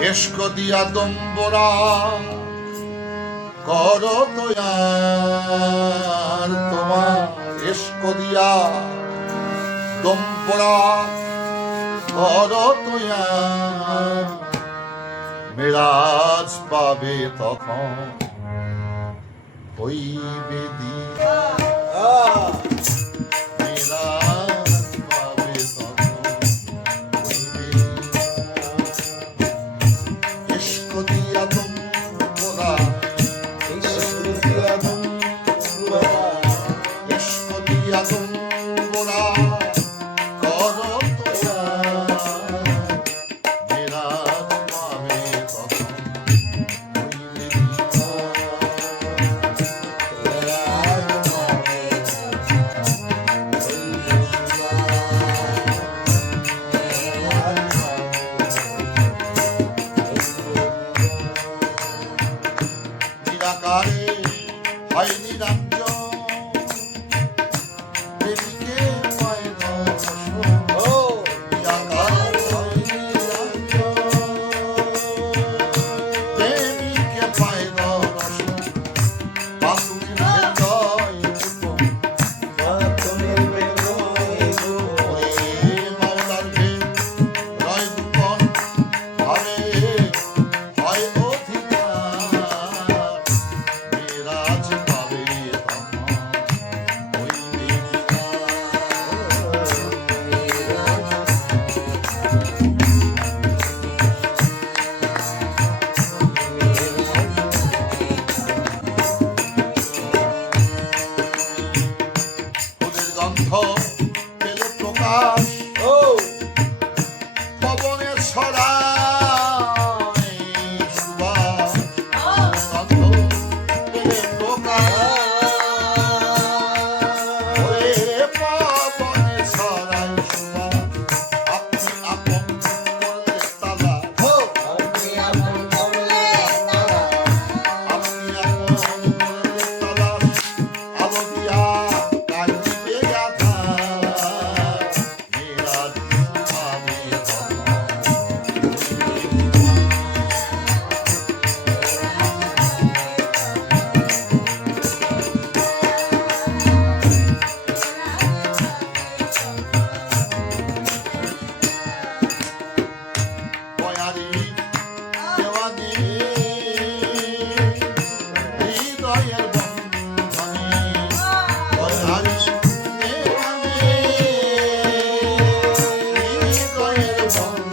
এস্ক দিয়া দম্বরা। কর তোয়ার তোমার এস্ক দিয়া দম্বরা। কর তোয়ার, মেরাজ পাবে তখন। হইবে দিয়া Oh, Oh.